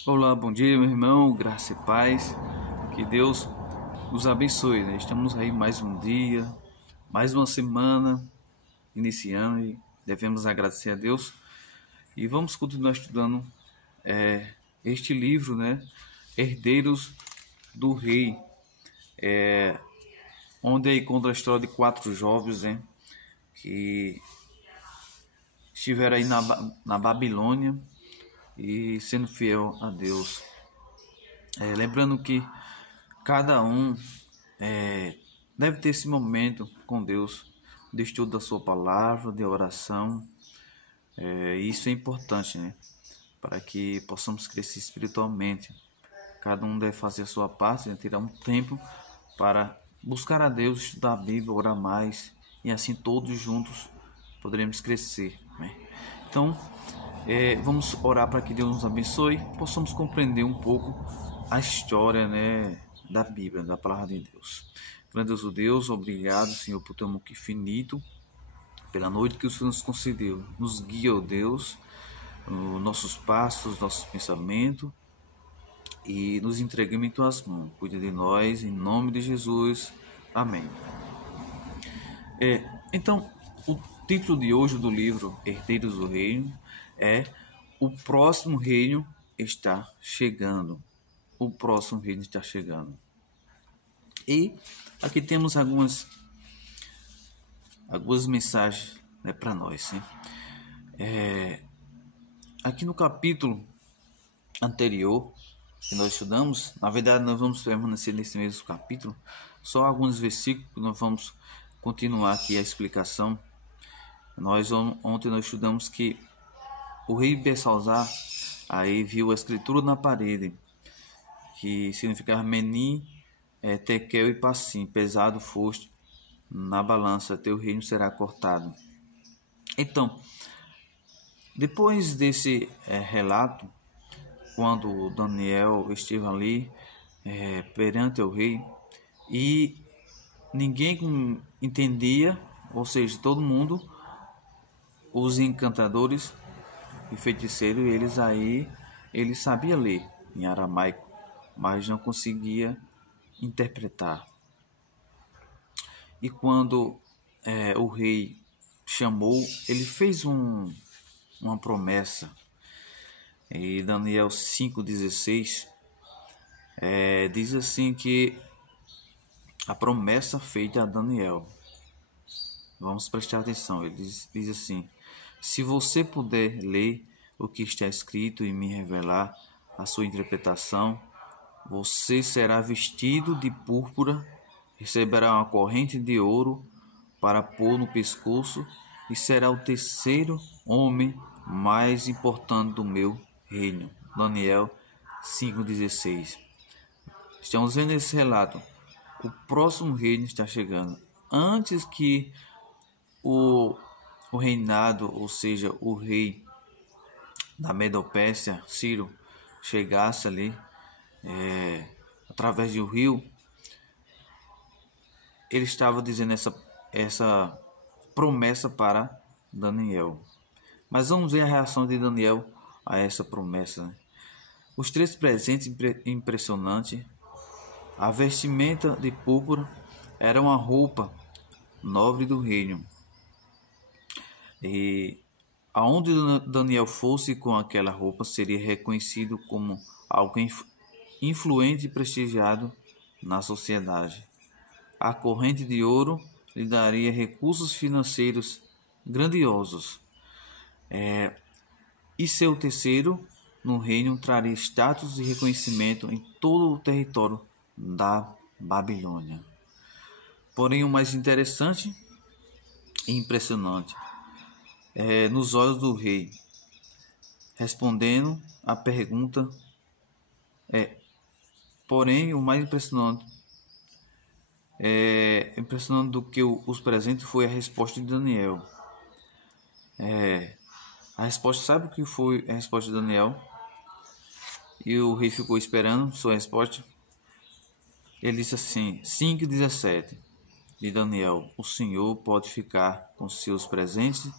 Olá, bom dia, meu irmão, graça e paz, que Deus nos abençoe, né? Estamos aí mais um dia, mais uma semana iniciando e devemos agradecer a Deus e vamos continuar estudando este livro, né? Herdeiros do Rei, onde aí conta a história de quatro jovens, né? Que estiveram aí na Babilônia e sendo fiel a Deus. Lembrando que cada um deve ter esse momento com Deus, de estudo da sua palavra, de oração. Isso é importante, né? Para que possamos crescer espiritualmente. Cada um deve fazer a sua parte, né? Tirar um tempo para buscar a Deus, estudar a Bíblia, orar mais. E assim todos juntos poderemos crescer, né? Então, vamos orar para que Deus nos abençoe, possamos compreender um pouco a história, né, da Bíblia, da palavra de Deus. Grandioso Deus, obrigado, Senhor, por teu amor infinito, pela noite que o Senhor nos concedeu. Nos guia, ó Deus, os nossos passos, nossos pensamentos, e nos entregamos em tuas mãos. Cuida de nós, em nome de Jesus. Amém. Então, o título de hoje do livro Herdeiros do Reino é O Próximo Reino Está Chegando. O próximo reino está chegando. E aqui temos algumas mensagens, né, para nós, né? Aqui no capítulo anterior que nós estudamos, na verdade nós vamos permanecer nesse mesmo capítulo, só alguns versículos, nós vamos continuar aqui a explicação. Ontem nós estudamos que o rei Belsazar aí viu a escritura na parede, que significava Meni, Tekel e Passim, pesado foste na balança, teu reino será cortado. Então, depois desse relato, quando Daniel esteve ali perante o rei e ninguém entendia, ou seja, todo mundo, os encantadores e feiticeiros, eles sabiam ler em aramaico, mas não conseguia interpretar. E quando o rei chamou, ele fez uma promessa. E Daniel 5,16 diz assim que a promessa feita a Daniel, vamos prestar atenção, ele diz assim: se você puder ler o que está escrito e me revelar a sua interpretação, você será vestido de púrpura, receberá uma corrente de ouro para pôr no pescoço e será o terceiro homem mais importante do meu reino. Daniel 5,16. Estamos vendo esse relato. O próximo reino está chegando. Antes que o reinado, ou seja, o rei da Medo-Pérsia, Ciro, chegasse ali através do rio, ele estava dizendo essa promessa para Daniel. Mas vamos ver a reação de Daniel a essa promessa, né? Os três presentes impressionantes. A vestimenta de púrpura era uma roupa nobre do reino. E aonde Daniel fosse com aquela roupa, seria reconhecido como alguém influente e prestigiado na sociedade. A corrente de ouro lhe daria recursos financeiros grandiosos. E seu terceiro no reino traria status e reconhecimento em todo o território da Babilônia. Porém, o mais interessante e impressionante nos olhos do rei, respondendo à pergunta, porém, o mais impressionante do que os presentes foi a resposta de Daniel. A resposta, sabe o que foi a resposta de Daniel? E o rei ficou esperando sua resposta. Ele disse assim, 5,17 de Daniel: o Senhor pode ficar com seus presentes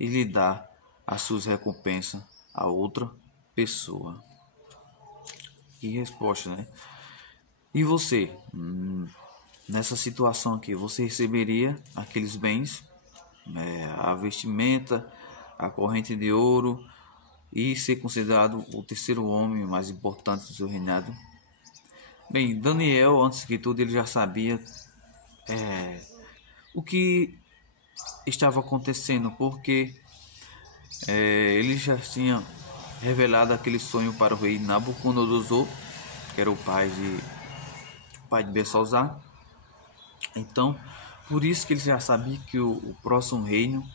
e lhe dar as suas recompensas a outra pessoa. Que resposta, né? E você, nessa situação aqui, você receberia aqueles bens, a vestimenta, a corrente de ouro e ser considerado o terceiro homem mais importante do seu reinado? Bem, Daniel, antes de tudo, ele já sabia o que estava acontecendo, porque ele já tinha revelado aquele sonho para o rei Nabucodonosor, que era o pai de Belsazar. Então, por isso que ele já sabia que o próximo reino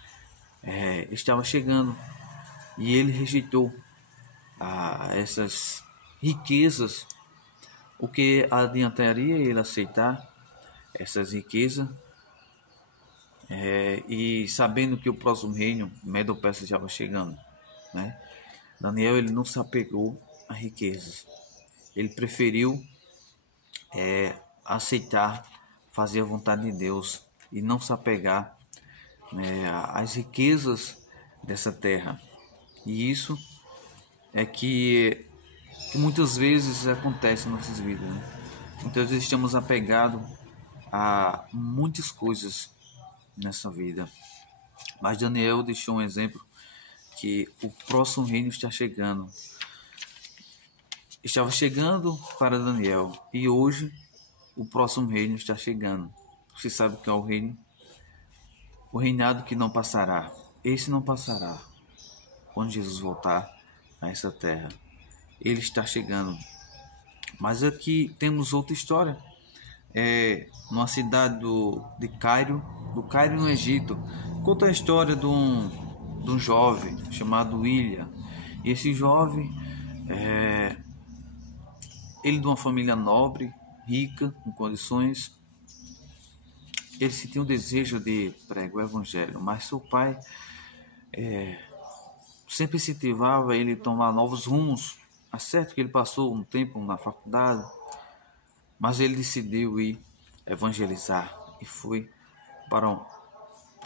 estava chegando, e ele rejeitou essas riquezas. O que adiantaria ele aceitar essas riquezas, e sabendo que o próximo reino Medo-Persa estava chegando, né? Daniel, ele não se apegou a riquezas, ele preferiu aceitar fazer a vontade de Deus e não se apegar, às riquezas dessa terra. E isso é que muitas vezes acontece em nossas vidas, né? Muitas vezes estamos apegados a muitas coisas nessa vida, mas Daniel deixou um exemplo que o próximo reino está chegando. Estava chegando para Daniel, e hoje o próximo reino está chegando. Você sabe que é o reino, o reinado que não passará. Esse não passará. Quando Jesus voltar a essa terra, ele está chegando. Mas aqui temos outra história. Numa cidade de Cairo, no Egito. Conta a história de um jovem chamado William. E esse jovem, ele de uma família nobre, rica, com condições, ele sentia um desejo de pregar o evangelho, mas seu pai sempre incentivava ele a tomar novos rumos. É certo que ele passou um tempo na faculdade, mas ele decidiu ir evangelizar e foi para um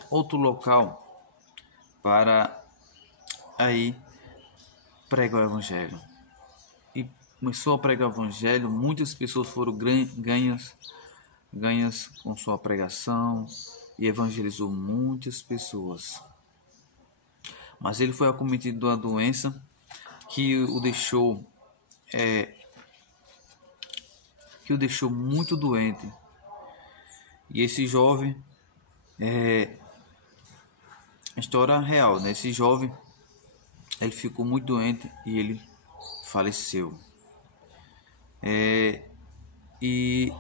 outro local para aí pregar o evangelho. E começou a pregar o evangelho, muitas pessoas foram ganhas com sua pregação, e evangelizou muitas pessoas. Mas ele foi acometido de uma doença que o deixou muito doente. E esse jovem, história real, né? Esse jovem, ele ficou muito doente e ele faleceu. E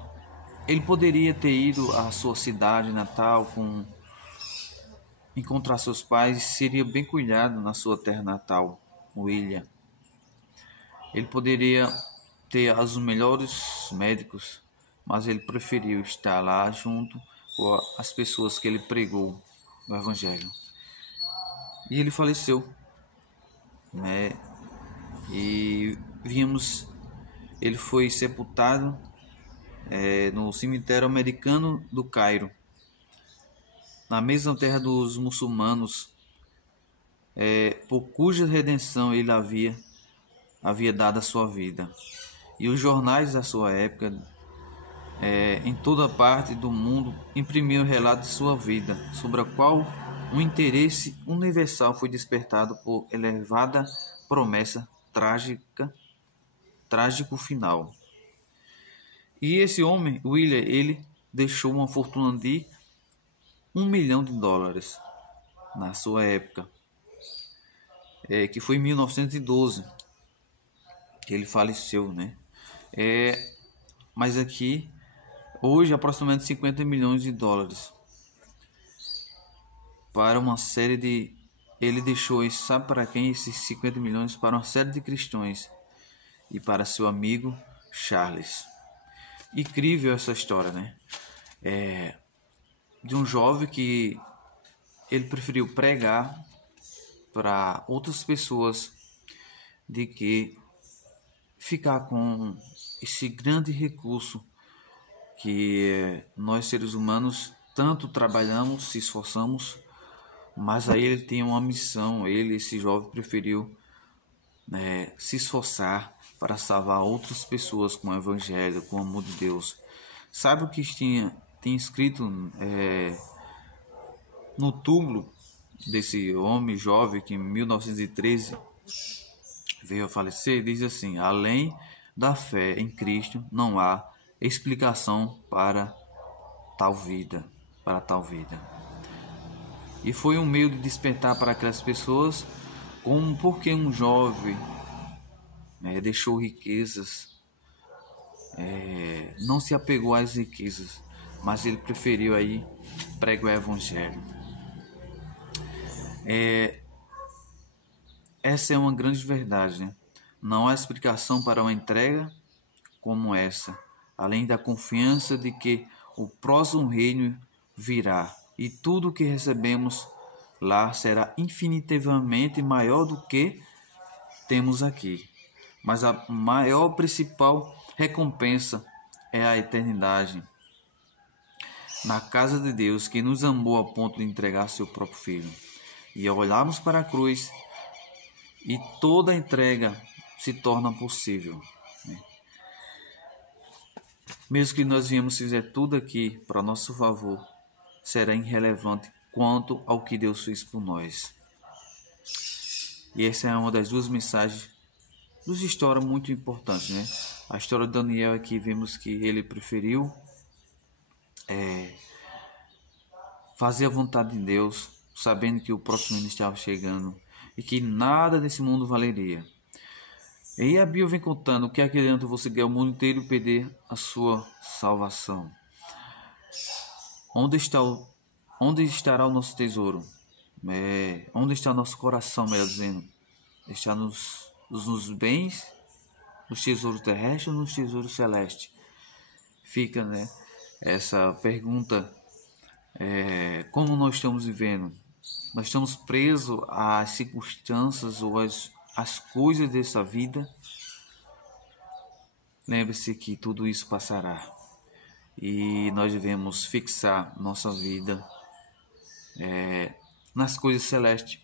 ele poderia ter ido à sua cidade natal, encontrar seus pais, seria bem cuidado na sua terra natal, William. Ele poderia ter os melhores médicos, mas ele preferiu estar lá junto com as pessoas que ele pregou o evangelho. E ele faleceu, né? E ele foi sepultado no cemitério americano do Cairo, na mesma terra dos muçulmanos, por cuja redenção ele havia dado a sua vida. E os jornais da sua época, em toda parte do mundo, imprimiam relatos de sua vida, sobre a qual um interesse universal foi despertado por elevada promessa trágico final. E esse homem, William, ele deixou uma fortuna de $1 milhão na sua época, que foi em 1912 que ele faleceu, né? Mas aqui hoje aproximadamente $50 milhões para uma série de... Ele deixou isso, sabe para quem? Esses 50 milhões para uma série de cristãos e para seu amigo Charles. Incrível essa história, né? De um jovem que ele preferiu pregar para outras pessoas de que ficar com esse grande recurso que nós seres humanos tanto trabalhamos, se esforçamos, mas aí ele tem uma missão. Esse jovem preferiu se esforçar para salvar outras pessoas com o Evangelho, com o amor de Deus. Sabe o que tinha escrito no túmulo desse homem jovem que em 1913 veio a falecer? Diz assim: além da fé em Cristo não há explicação para tal vida, E foi um meio de despertar para aquelas pessoas como porque um jovem deixou riquezas, não se apegou às riquezas, mas ele preferiu aí pregar o Evangelho. Essa é uma grande verdade, né? Não há explicação para uma entrega como essa, além da confiança de que o próximo reino virá e tudo o que recebemos lá será infinitivamente maior do que temos aqui. Mas a maior principal recompensa é a eternidade na casa de Deus, que nos amou a ponto de entregar seu próprio Filho. E ao olharmos para a cruz, e toda a entrega se torna possível. Mesmo que nós viemos fazer tudo aqui para nosso favor, será irrelevante quanto ao que Deus fez por nós. E essa é uma das duas mensagens dos histórias muito importantes, né? A história de Daniel aqui vemos que ele preferiu fazer a vontade de Deus, sabendo que o próximo ano estava chegando e que nada desse mundo valeria. E a Bíblia vem contando o que é que adianta você ganhar o mundo inteiro e perder a sua salvação. Onde estará o nosso tesouro? Onde está o nosso coração, melhor dizendo? Está nos bens, nos tesouros terrestres ou nos tesouros celestes? Fica, né, essa pergunta, como nós estamos vivendo? Nós estamos presos às circunstâncias ou às coisas dessa vida? Lembre-se que tudo isso passará e nós devemos fixar nossa vida nas coisas celestes.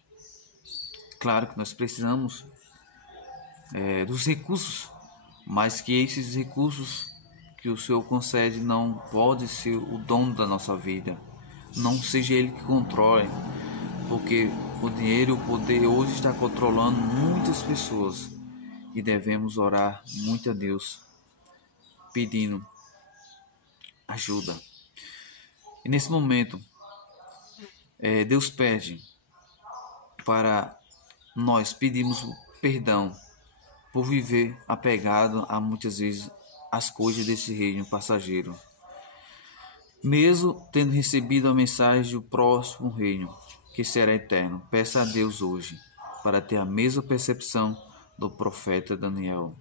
Claro que nós precisamos dos recursos, mas que esses recursos que o Senhor concede não pode ser o dono da nossa vida. Não seja Ele que controle, porque o dinheiro e o poder hoje está controlando muitas pessoas e devemos orar muito a Deus, pedindo ajuda. E nesse momento, Deus pede para nós pedirmos perdão por viver apegado a muitas vezes as coisas desse reino passageiro. Mesmo tendo recebido a mensagem do próximo reino, que será eterno, peça a Deus hoje para ter a mesma percepção do profeta Daniel.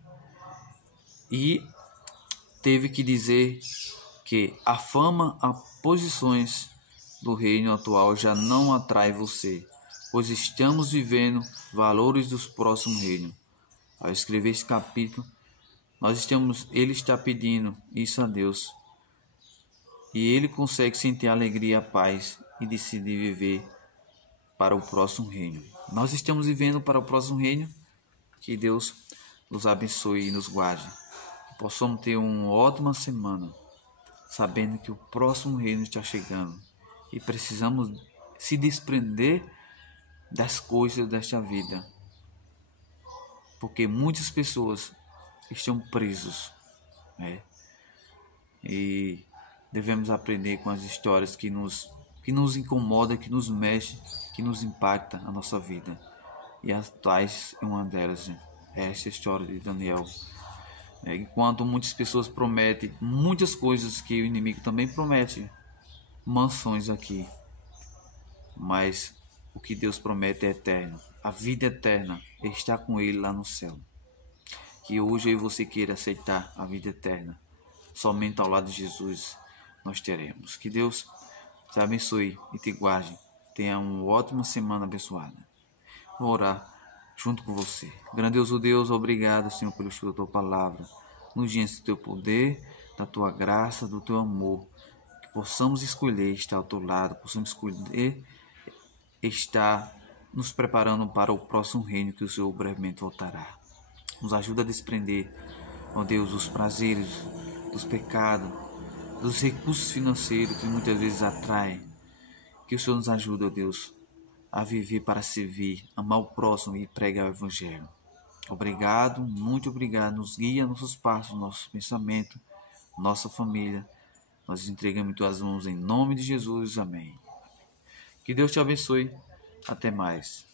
E teve que dizer que a fama, as posições do reino atual já não atrai você, pois estamos vivendo valores dos próximos reinos. Ao escrever esse capítulo, ele está pedindo isso a Deus. E ele consegue sentir a alegria e a paz e decidir viver para o próximo reino. Nós estamos vivendo para o próximo reino. Que Deus nos abençoe e nos guarde. Que possamos ter uma ótima semana, sabendo que o próximo reino está chegando. E precisamos se desprender das coisas desta vida. Porque muitas pessoas estão presos, E devemos aprender com as histórias que nos incomodam, que nos mexem, que nos impacta a nossa vida. E as tais, uma delas, é esta história de Daniel. Enquanto muitas pessoas prometem muitas coisas que o inimigo também promete, mansões aqui, mas o que Deus promete é eterno. A vida eterna está com Ele lá no céu. Que hoje eu e você queira aceitar a vida eterna. Somente ao lado de Jesus nós teremos. Que Deus te abençoe e te guarde. Tenha uma ótima semana abençoada. Vou orar junto com você. Grandioso Deus, obrigado, Senhor, pelo estudo da Tua Palavra. Nos dias do Teu poder, da Tua graça, do Teu amor. Que possamos escolher estar ao Teu lado. Possamos escolher estar nos preparando para o próximo reino que o Senhor brevemente voltará. Nos ajuda a desprender, ó Deus, dos prazeres, dos pecados, dos recursos financeiros que muitas vezes atraem. Que o Senhor nos ajude, ó Deus, a viver para servir, amar o próximo e pregar o Evangelho. Obrigado, muito obrigado. Nos guia nossos passos, nossos pensamentos, nossa família. Nós entregamos em tuas mãos em nome de Jesus. Amém. Que Deus te abençoe. Até mais.